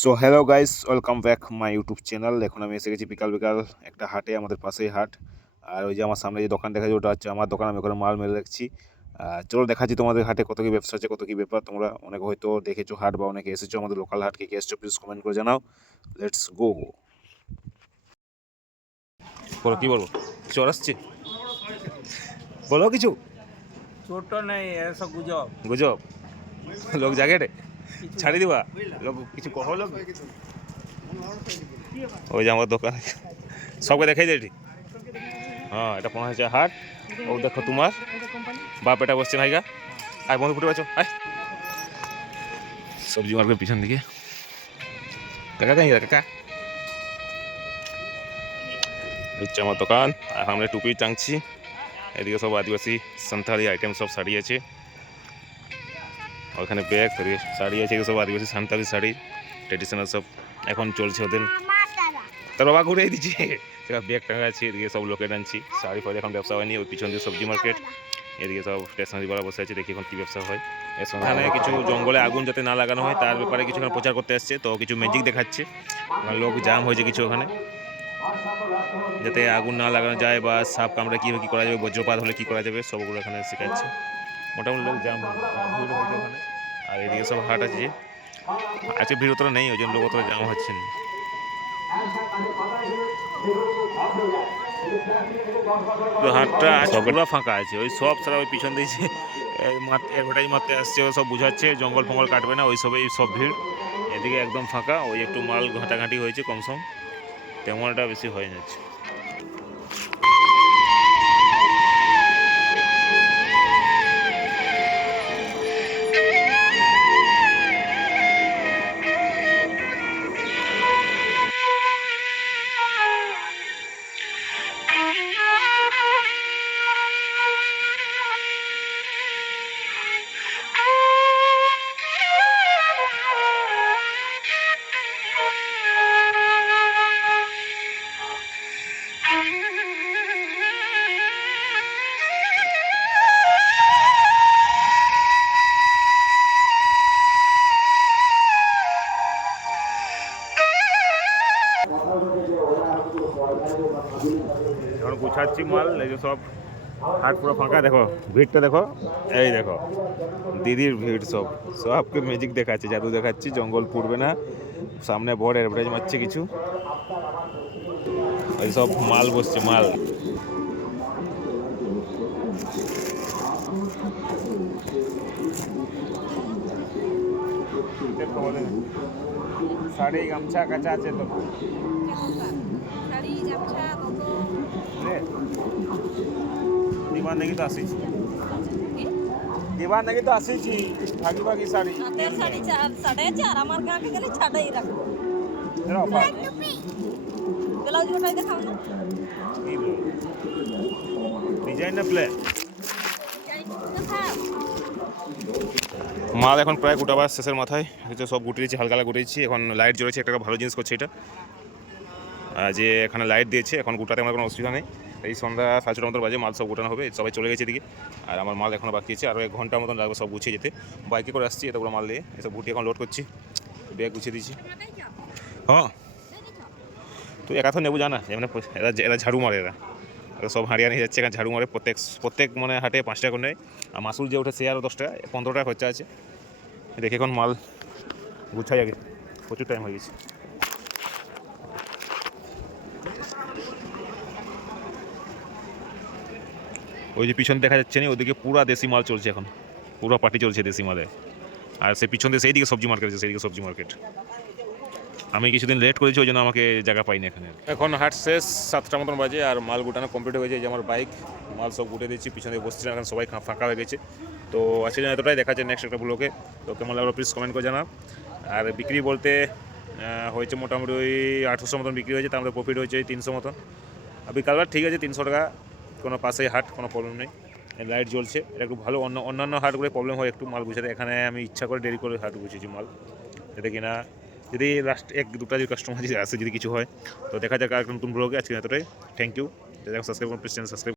So hello guys, welcome back my YouTube channel. এখন আমি এসে গেছি বিকাল বিকাল একটা হাটে, আমাদের পাশেই হাট। আর ওই যে আমার সামনে যে দোকান দেখা যায় ওটা হচ্ছে আমার দোকান, আমি ওখানে মাল মেলে রাখছি। চলো দেখাচ্ছি তোমাদের হাটে কত কি ব্যবসা আছে, কত কি ব্যাপার। তোমরা অনেকে হয়তো দেখেছো হাট বা অনেকে এসেছো আমাদের লোকাল হাট, কে এসছো প্লিজ কমেন্ট করে জানাও। Let's go. বলো কি বলবো, চোর আসছে বলো কিছু। চোট তো নেই, এসব গুজব গুজব লোক জাগেটে ছাড়ি দিবা লোক কিছু কহ লোক। ওই যে আমার দোকান সবকে দেখাই দেয় ঠিক। হ্যাঁ, এটা মনে হচ্ছে হাট। ও দেখো তোমার বাপ এটা বসছে ভাইগা। আয় বন্ধু ফুটে পাচ্ছ, আয় সবজি মার্কেট পিছন দিকে। কাকা কাই কাকা, হচ্ছে আমার দোকান। আর আমরা টুপি টাঙছি। এদিকে সব আদিবাসী সান্তালি আইটেম সব শাড়ি আছে। ওখানে ব্যাগ শাড়ি আছে, সব আদিবাসী সান্তালি শাড়ি ট্রেডিশনাল সব এখন চলছে ওদের। তার বাবা ঘুরে দিচ্ছে, ব্যাগ টাঙা আছে। এদিকে সব লোকে টানছি শাড়ি ফাড়ি, এখন ব্যবসা হয়নি। ওই পিছন দিয়ে সবজি মার্কেট, এদিকে সব স্টেশনারি বলা বসে আছে। দেখি এখন কী ব্যবসা হয়। এখানে কিছু জঙ্গলে আগুন যাতে না লাগানো হয় তার ব্যাপারে কিছু এখানে প্রচার করতে আসছে, তো কিছু ম্যাজিক দেখাচ্ছে। লোক জাম হয়েছে কিছু ওখানে, যাতে আগুন না লাগানো যায় বা সাপ কামড়ে কীভাবে কী করা যাবে, বজ্রপাত হলে কী করা যাবে, সবগুলো এখানে শেখাচ্ছে। মোটামুটি লোক জাম ভিড় হয়েছে ওখানে। আর এদিকে সব হাট আছে, আছে ভিড় অতটা নেই, ওই জন্য লোক অতটা জাম হচ্ছে না। হাটটা পুরো ফাঁকা আছে, ওই সব সারা ওই পিছন দিয়েছে অ্যাডভার্টাইজ মারতে আসছে, ও সব বুঝাচ্ছে জঙ্গল ফঙ্গল কাটবে না, ওই সবেই সব ভিড়। এদিকে একদম ফাঁকা, ওই একটু মাল ঘাঁটাঘাঁটি হয়েছে কমসম, তেমন একটা বেশি হয়ে যাচ্ছে। এখন গুছাচ্ছি মাল, এই যে সব হাট পুরো ফাঁকা। দেখো ভিড়টা দেখো, এই দেখো দিদির ভিড়, সব সবকে ম্যাজিক দেখাচ্ছে, জাদু দেখাচ্ছি, জঙ্গল পুড়বে না। সামনে বড় অ্যাডভার্টাইজ মারছে কিছু, এই সব মাল বসছে মাল। শাড়ি গামছা কাঁচা আছে তো দিবার নাকি তো আসিছি, দিবার নাকি তো আসিছি। ভাগি ভাগি শাড়ি আমার গাঁকে গেলে ছাড়াই রাখবো। ব্লাউজ ওটাই দেখাও না, ডিজাইন না প্লে। মাল এখন প্রায় গোটাবার শেষের মাথায় হচ্ছে, সব গুটিয়েছি, হালকা হালকা গুটিয়েছি। এখন লাইট জ্বলেছে, একটা ভালো জিনিস করছে এটা, যে এখানে লাইট দিয়েছে। এখন গোটাতে আমার কোনো অসুবিধা নেই। এই সন্ধ্যা 4:30 মতো বাজে, মাল সব গোটানো হবে, সবাই চলে গেছে এদিকে। আর আমার মাল এখনও বাকি আছে, আরও 1 ঘন্টার মতন লাগবে সব গুছিয়ে যেতে। বাইকে করে আসছি, এতগুলো মাল দিয়ে এসব গুটি এখন লোড করছি, ব্যাগ গুছিয়ে দিচ্ছি। হ্যাঁ, তুই একা তো নেবো জানা, যেমন এরা ঝাড়ু মারে, এরা সব হারিয়ে নিয়ে যাচ্ছে। এখানে ঝাড়ু মারে প্রত্যেক মানে হাটে 5 টাকা করে নেয়। আর মাসুল যে ওঠে সে আরও 10 টাকা, 15 টাকা খরচা আছে। দেখে এখন মাল গুছাই আগে, প্রচুর টাইম হয়ে গেছে। ওই যে পিছন দেখা যাচ্ছে না, ওদিকে পুরো দেশি মাল চলছে, এখন পুরো পার্টি চলছে দেশি মালে। আর সে পিছন দিয়ে সেই দিকে সবজি মার্কেট আছে, সেই দিকে সবজি মার্কেট। আমি কিছুদিন লেট করেছি, ওই জন্য আমাকে জায়গা পাইনি এখানে। এখন হাট শেষ, 7টা মতন বাজে, আর মাল গুটানো কমপ্লিট হয়ে গেছে। যে আমার বাইক মাল সব গুটে দিচ্ছি, পিছনে বসছিলাম, এখন সবাই ফাঁকা হয়ে গেছে। তো আজকে জন্য এতটাই, দেখা যায় নেক্সট একটা ব্লগে। তো কেমন লাগলো প্লিজ কমেন্ট করে জানাও। আর বিক্রি বলতে হয়েছে মোটামুটি ওই 800 মতন বিক্রি হয়েছে, তার মধ্যে প্রফিট হয়েছে 300 মতন। আর বিকালবার ঠিক আছে, 300 টাকা, কোনো পাশেই হাট, কোনো প্রবলেম নেই। লাইট জ্বলছে, এটা একটু ভালো। অন্যান্য হাটগুলো প্রবলেম হয় একটু মাল গুছাতে, এখানে আমি ইচ্ছা করে দেরি করে হাট গুছিয়েছি মাল, যাতে কিনা যদি লাস্ট 1-2টা যদি কাস্টমার যদি আসে, যদি কিছু হয়। তো দেখা যাক আর নতুন ব্লগে। আজকে এতটাই, থ্যাংক ইউ। সাবস্ক্রাইব করুন প্লিজ, চ্যানেল সাবস্ক্রাইব।